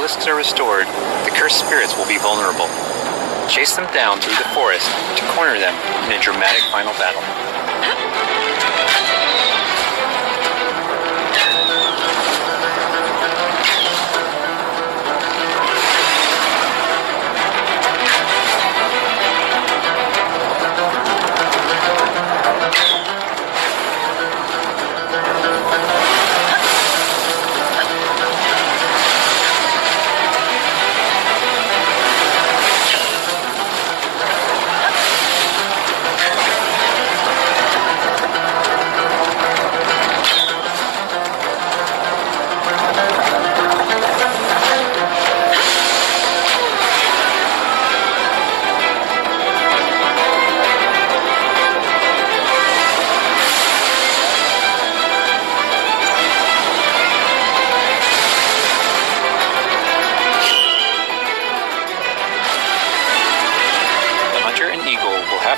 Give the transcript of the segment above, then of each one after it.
obelisks are restored, the cursed spirits will be vulnerable. Chase them down through the forest to corner them in a dramatic final battle.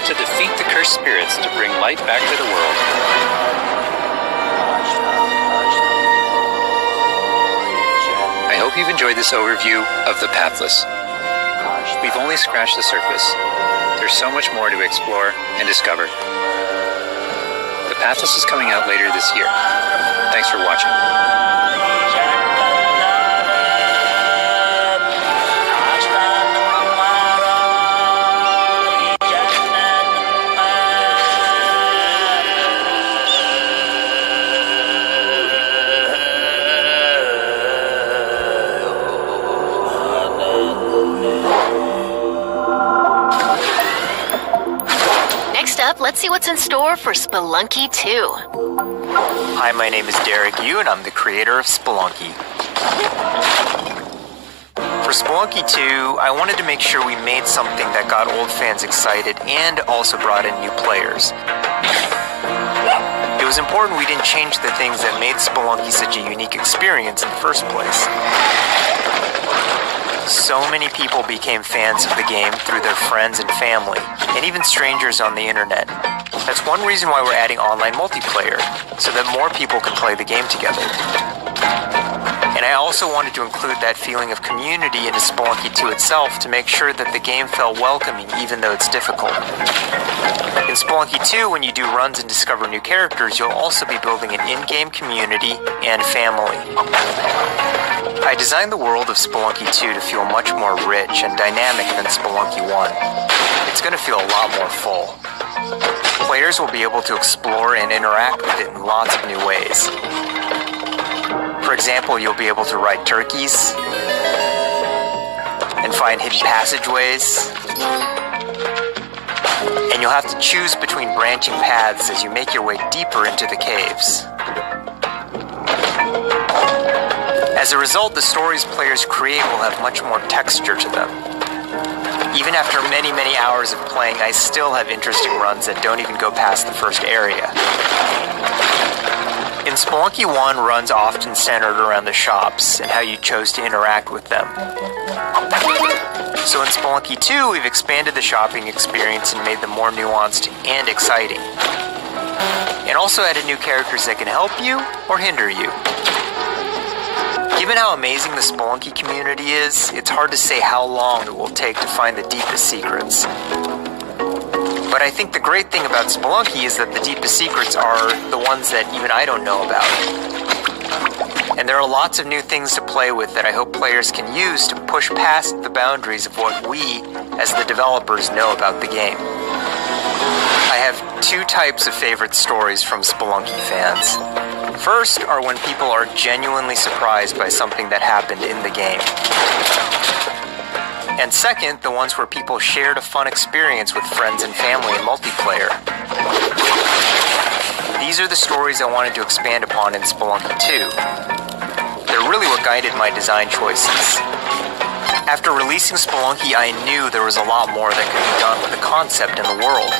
To defeat the cursed spirits to bring light back to the world. I hope you've enjoyed this overview of The Pathless. We've only scratched the surface. There's so much more to explore and discover. The Pathless is coming out later this year. Thanks for watching. Let's see what's in store for Spelunky 2. Hi, my name is Derek Yu, and I'm the creator of Spelunky. For Spelunky 2, I wanted to make sure we made something that got old fans excited and also brought in new players. It was important we didn't change the things that made Spelunky such a unique experience in the first place. So many people became fans of the game through their friends and family, and even strangers on the internet. That's one reason why we're adding online multiplayer, so that more people can play the game together. And I also wanted to include that feeling of community into Spelunky 2 itself to make sure that the game felt welcoming even though it's difficult. In Spelunky 2, when you do runs and discover new characters, you'll also be building an in-game community and family. I designed the world of Spelunky 2 to feel much more rich and dynamic than Spelunky 1. It's going to feel a lot more full. Players will be able to explore and interact with it in lots of new ways. For example, you'll be able to ride turkeys and find hidden passageways. And you'll have to choose between branching paths as you make your way deeper into the caves. As a result, the stories players create will have much more texture to them. Even after many, many hours of playing, I still have interesting runs that don't even go past the first area. In Spelunky 1, runs often centered around the shops and how you chose to interact with them. So in Spelunky 2, we've expanded the shopping experience and made them more nuanced and exciting. And also added new characters that can help you or hinder you. Given how amazing the Spelunky community is, it's hard to say how long it will take to find the deepest secrets. But I think the great thing about Spelunky is that the deepest secrets are the ones that even I don't know about. And there are lots of new things to play with that I hope players can use to push past the boundaries of what we, as the developers, know about the game. I have two types of favorite stories from Spelunky fans. First are when people are genuinely surprised by something that happened in the game. And second, the ones where people shared a fun experience with friends and family in multiplayer. These are the stories I wanted to expand upon in Spelunky 2. They're really what guided my design choices. After releasing Spelunky, I knew there was a lot more that could be done with the concept and the world.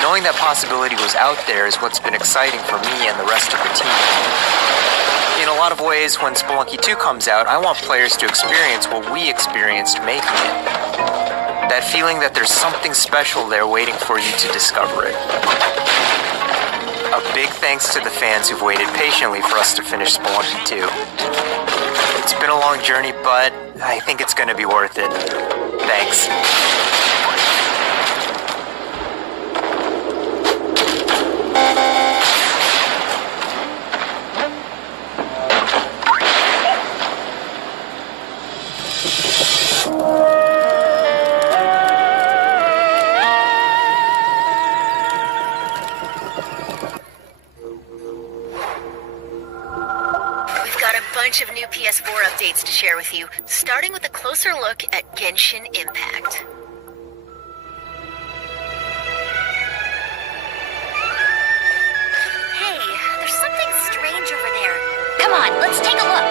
Knowing that possibility was out there is what's been exciting for me and the rest of the team. In a lot of ways, when Spelunky 2 comes out, I want players to experience what we experienced making it. That feeling that there's something special there waiting for you to discover it. A big thanks to the fans who've waited patiently for us to finish Spelunky 2. It's been a long journey, but I think it's going to be worth it. Thanks. Bunch of new PS4 updates to share with you, starting with a closer look at Genshin Impact. Hey, there's something strange over there. Come on, let's take a look.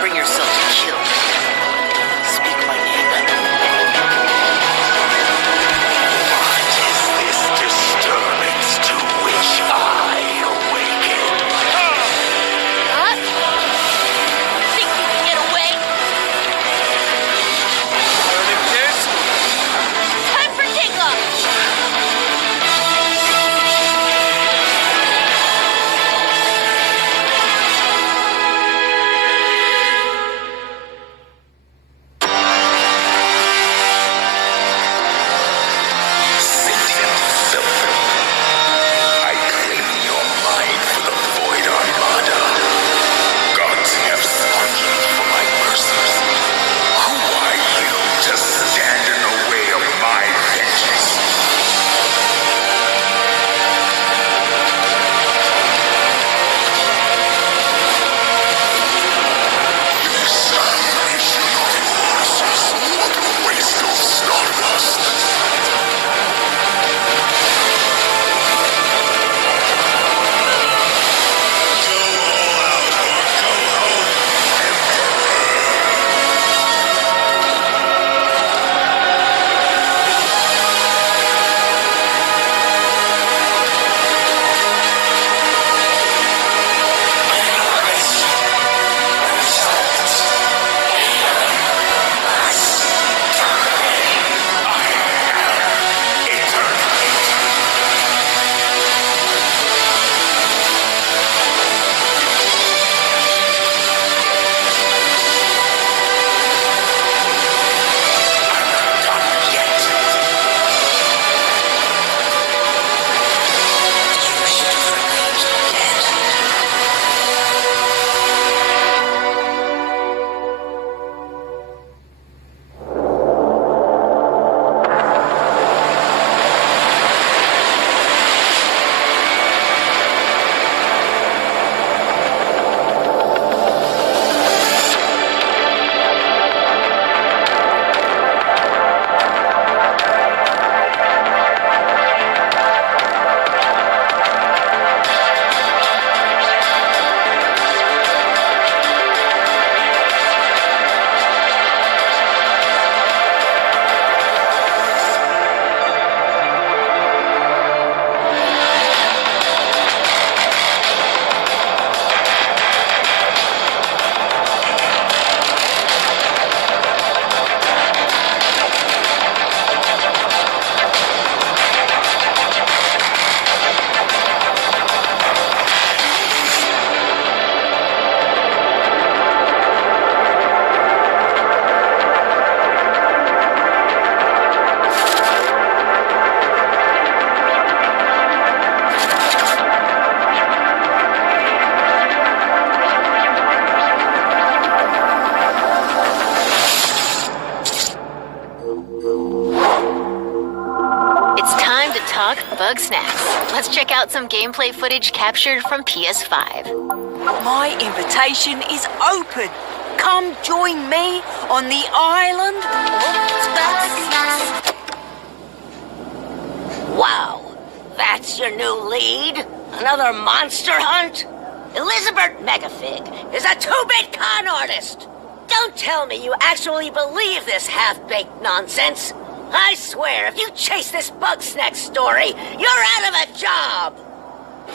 Bring yourself to kill. Speak my name. What is this disturbance to which I awaken? Huh? Think you can get away? Time for takeoff! Bugsnax. Let's check out some gameplay footage captured from PS5. My invitation is open. Come join me on the island of Bugsnax. Wow, that's your new lead? Another monster hunt? Elizabeth Megafig is a two-bit con artist. Don't tell me you actually believe this half-baked nonsense. I swear, if you chase this Bugsnax story, you're out of a job.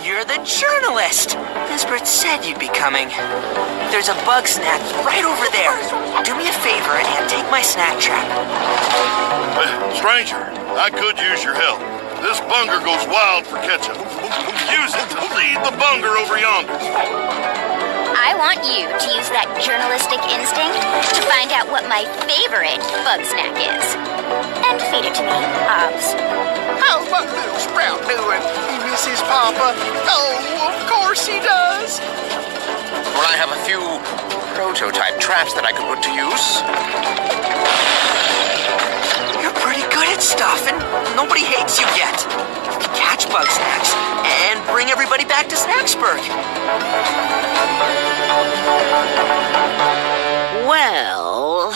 You're the journalist. Lisbeth said you'd be coming. There's a Bugsnax right over there. Do me a favor and take my snack trap. Stranger, I could use your help. This bunger goes wild for ketchup. Use it to lead the bunger over yonder. I want you to use that journalistic instinct to find out what my favorite Bugsnax is. And feed it to me, Hobbs. How's my little sprout doing, Mrs. Papa? Oh, of course he does. Well, I have a few prototype traps that I could put to use. You're pretty good at stuff, and nobody hates you yet. You can catch Bugsnax and bring everybody back to Snacksburg. Well,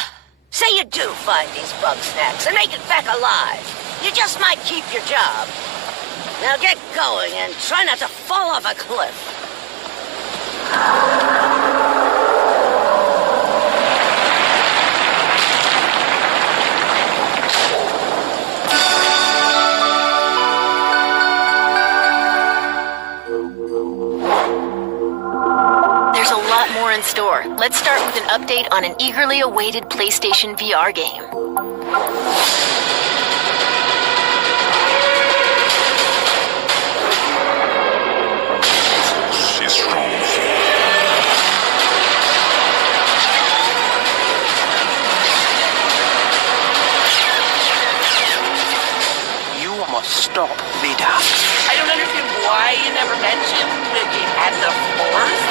say you do find these Bugsnax and make it back alive. You just might keep your job. Now get going and try not to fall off a cliff. There's a lot more in store. Let's start with an update on an eagerly awaited PlayStation VR game. She's strong. You must stop, Vida. I don't understand why you never mentioned that you had the Force.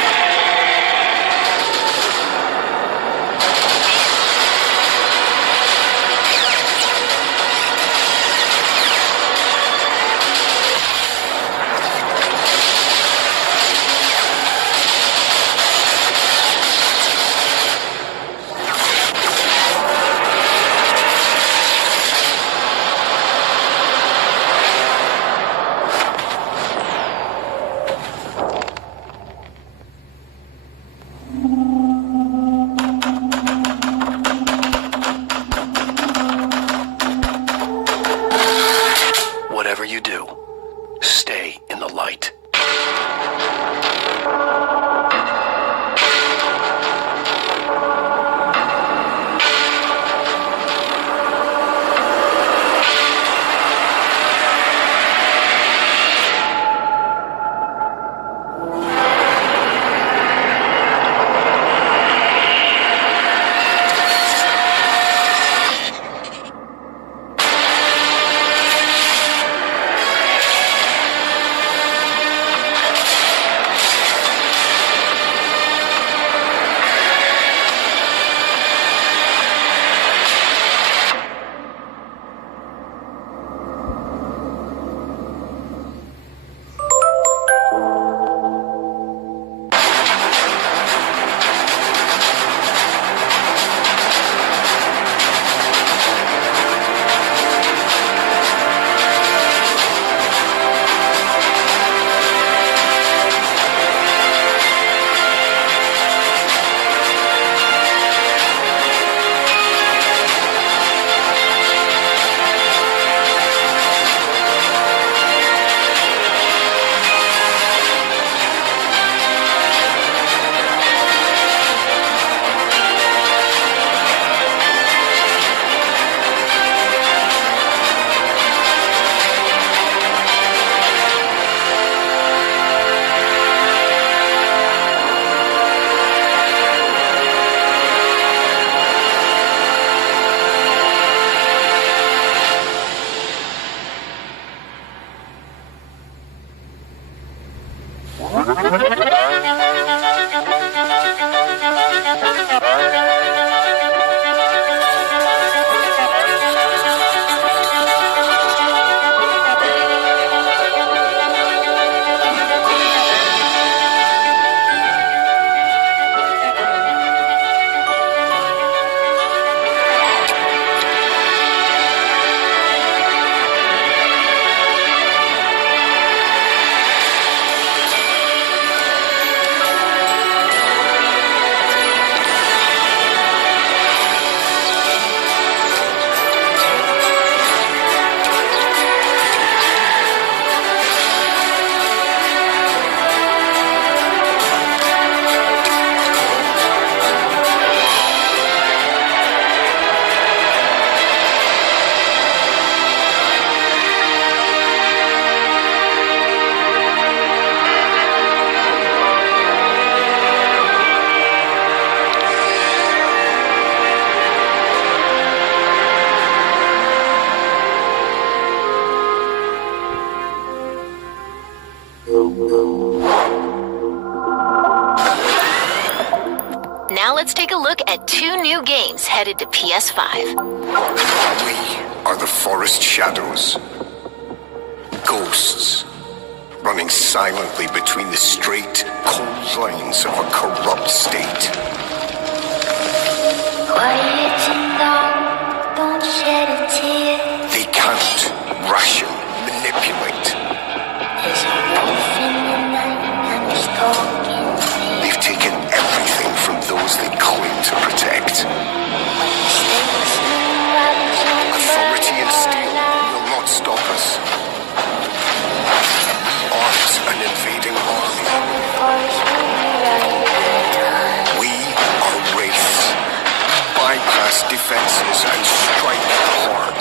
Now let's take a look at 2 new games headed to PS5. We are the Forest Shadows. Ghosts, running silently between the straight, cold lines of a corrupt state. Quiet and down, don't shed a tear. They count, ration, manipulate. There's a wolf in the night and he's talking fear. They've taken everything from those they claim to protect. When the snakes and rabbits and Authority and birds steel fly, will not stop us. Arms an invading army. the forest will be right. We are wraiths. Bypass defenses and strike hard.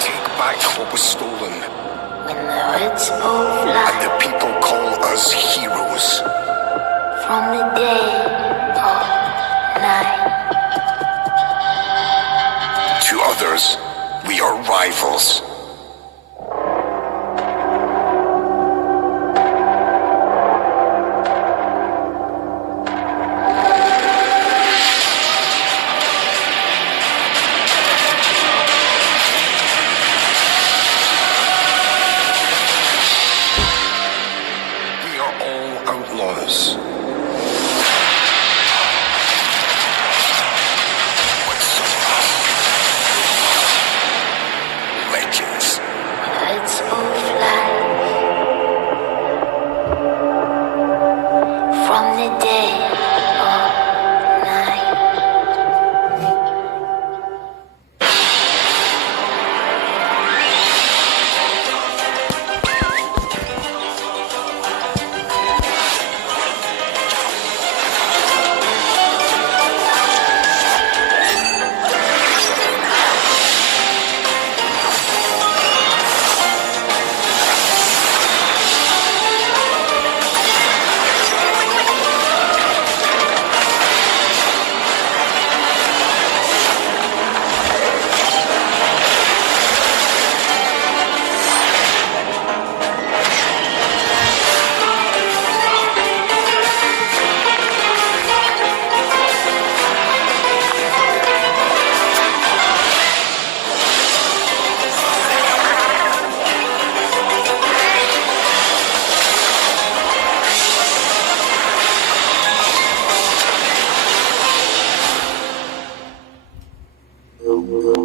Take back what was stolen, When the woods both and lie the people call us heroes. from the day or night. To others, we are rivals. We are all outlaws. Legends. Woods both lie from the day or night.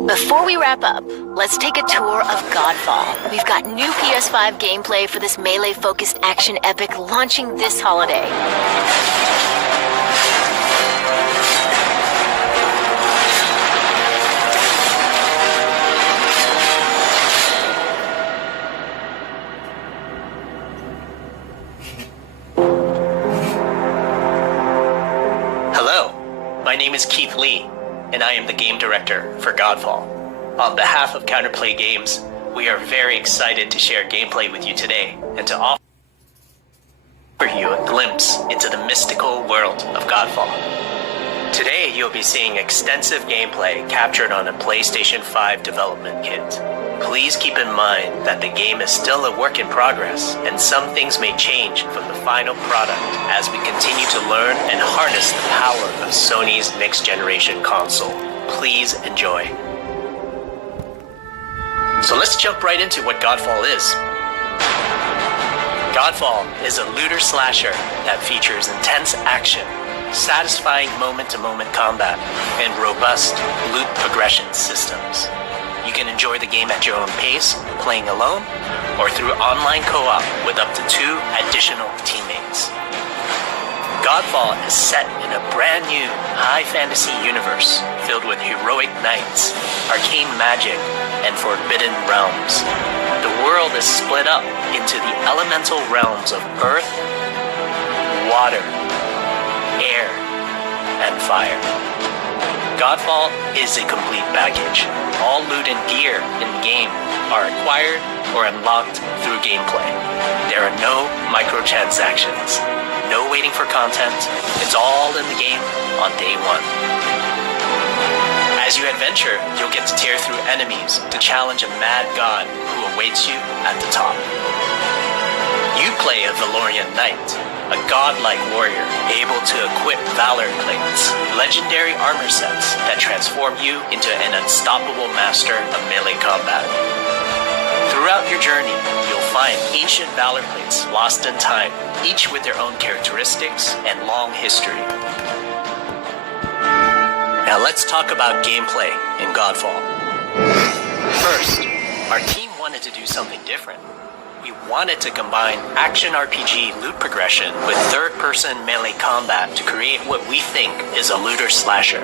Before we wrap up, let's take a tour of Godfall. We've got new PS5 gameplay for this melee-focused action epic launching this holiday. Hello, my name is Keith Lee, and I am the game director for Godfall. On behalf of Counterplay Games, we are very excited to share gameplay with you today and to offer you a glimpse into the mystical world of Godfall. Today, you'll be seeing extensive gameplay captured on a PlayStation 5 development kit. Please keep in mind that the game is still a work in progress, and some things may change from the final product as we continue to learn and harness the power of Sony's next-generation console. Please enjoy. So let's jump right into what Godfall is. Godfall is a looter slasher that features intense action, satisfying moment-to-moment combat, and robust loot progression systems. You can enjoy the game at your own pace, playing alone, or through online co-op with up to 2 additional teammates. Godfall is set in a brand new high fantasy universe filled with heroic knights, arcane magic, and forbidden realms. The world is split up into the elemental realms of earth, water, air, and fire. Godfall is a complete package. All loot and gear in the game are acquired or unlocked through gameplay. There are no microtransactions, no waiting waiting for content. It's all in the game on day one. As you adventure, you'll get to tear through enemies to challenge a mad god who awaits you at the top. You play a Valorian Knight, a godlike warrior able to equip Valor Plates, legendary armor sets that transform you into an unstoppable master of melee combat. Throughout your journey, you'll find ancient Valor Plates lost in time, each with their own characteristics and long history. Now let's talk about gameplay in Godfall. First, our team wanted to do something different. We wanted to combine action RPG loot progression with third-person melee combat to create what we think is a looter slasher.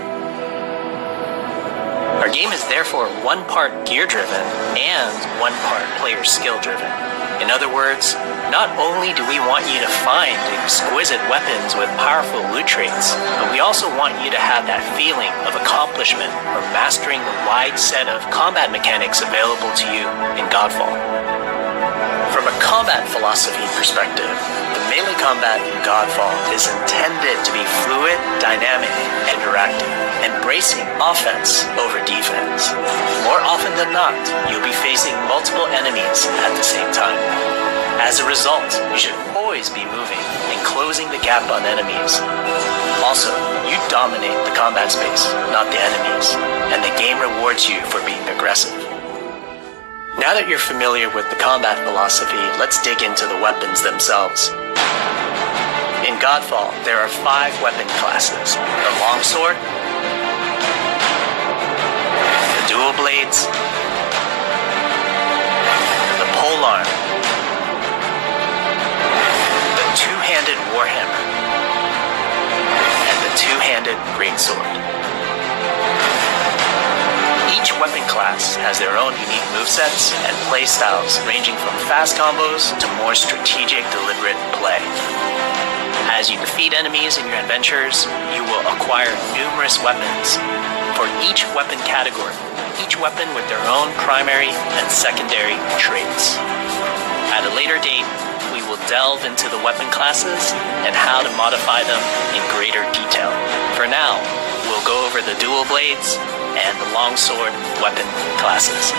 Our game is therefore one part gear-driven and one part player skill-driven. In other words, not only do we want you to find exquisite weapons with powerful loot traits, but we also want you to have that feeling of accomplishment or mastering the wide set of combat mechanics available to you in Godfall. From a combat philosophy perspective, the melee combat in Godfall is intended to be fluid, dynamic, and interactive, embracing offense over defense. More often than not, you'll be facing multiple enemies at the same time. As a result, you should always be moving and closing the gap on enemies. Also, you dominate the combat space, not the enemies, and the game rewards you for being aggressive. Now that you're familiar with the combat philosophy, let's dig into the weapons themselves. In Godfall, there are 5 weapon classes: the longsword, the dual blades, the polearm, the two-handed warhammer, and the two-handed greatsword. Each weapon class has their own unique movesets and playstyles, ranging from fast combos to more strategic, deliberate play. As you defeat enemies in your adventures, you will acquire numerous weapons for each weapon category, each weapon with their own primary and secondary traits. At a later date, we will delve into the weapon classes and how to modify them in greater detail. For now, we'll go over the dual blades and the longsword weapon classes.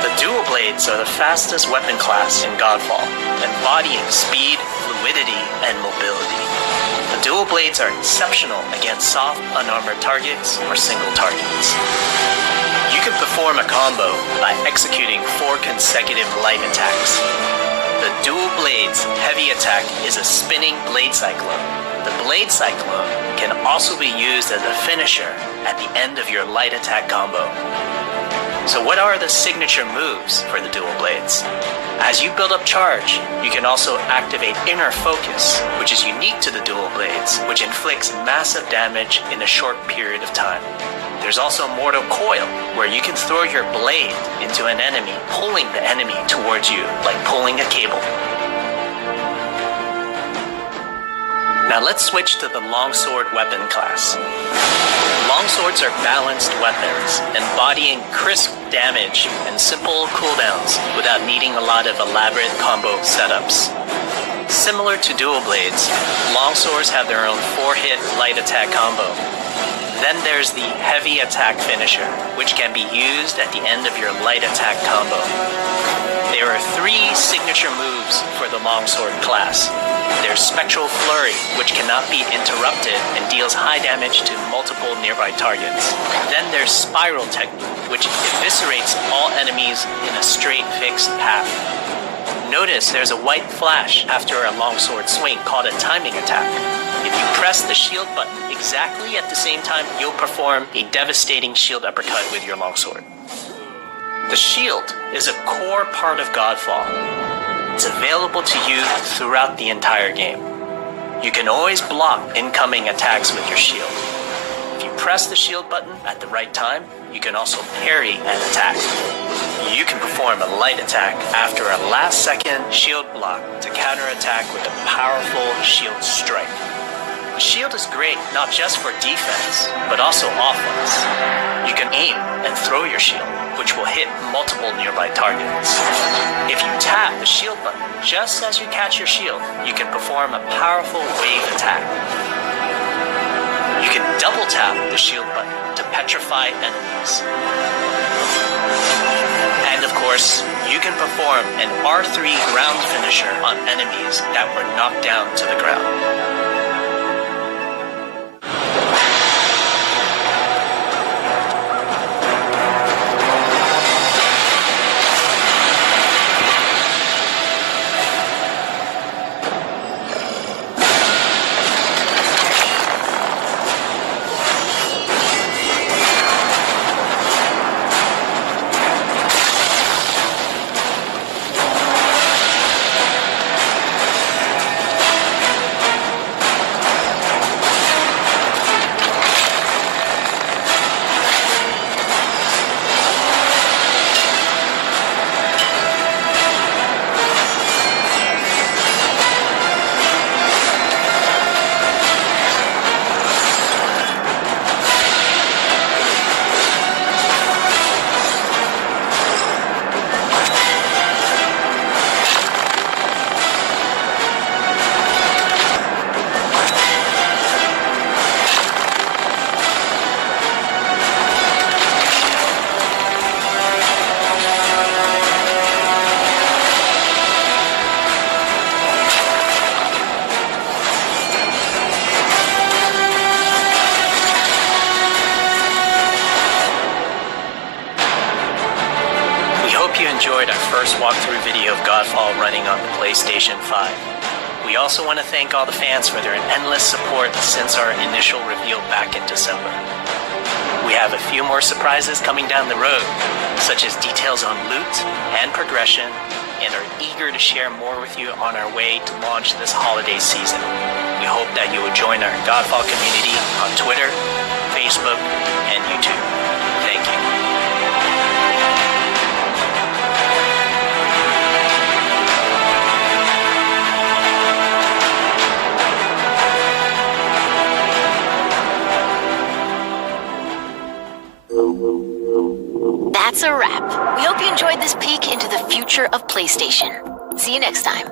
The dual blades are the fastest weapon class in Godfall, embodying speed, fluidity, and mobility. The dual blades are exceptional against soft, unarmored targets or single targets. You can perform a combo by executing 4 consecutive light attacks. The dual blades heavy attack is a spinning blade cyclone. The blade cyclone can also be used as a finisher at the end of your light attack combo. So what are the signature moves for the dual blades? As you build up charge, you can also activate Inner Focus, which is unique to the dual blades, which inflicts massive damage in a short period of time. There's also Mortal Coil, where you can throw your blade into an enemy, pulling the enemy towards you like pulling a cable. Now let's switch to the longsword weapon class. Longswords are balanced weapons, embodying crisp damage and simple cooldowns without needing a lot of elaborate combo setups. Similar to dual blades, longswords have their own 4-hit light attack combo. Then there's the heavy attack finisher, which can be used at the end of your light attack combo. There are 3 signature moves for the longsword class. There's Spectral Flurry, which cannot be interrupted and deals high damage to multiple nearby targets. Then there's Spiral Technique, which eviscerates all enemies in a straight fixed path. Notice there's a white flash after a longsword swing called a timing attack. If you press the shield button exactly at the same time, you'll perform a devastating shield uppercut with your longsword. The shield is a core part of Godfall. It's available to you throughout the entire game. You can always block incoming attacks with your shield. If you press the shield button at the right time, you can also parry an attack. You can perform a light attack after a last-second shield block to counterattack with a powerful shield strike. The shield is great not just for defense, but also offense. You can aim and throw your shield, which will hit multiple nearby targets. If you tap the shield button just as you catch your shield, you can perform a powerful wave attack. You can double tap the shield button to petrify enemies. And of course, you can perform an R3 ground finisher on enemies that were knocked down to the ground. Enjoyed our first walkthrough video of Godfall running on the PlayStation 5. We also want to thank all the fans for their endless support since our initial reveal back in December. We have a few more surprises coming down the road, such as details on loot and progression, and are eager to share more with you on our way to launch this holiday season. We hope that you will join our Godfall community on Twitter, Facebook, and YouTube. Thank you. That's a wrap. We hope you enjoyed this peek into the future of PlayStation. See you next time.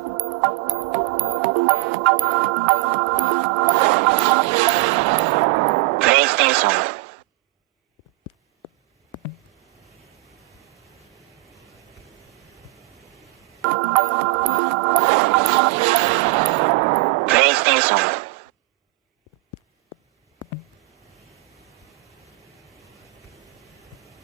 PlayStation. PlayStation.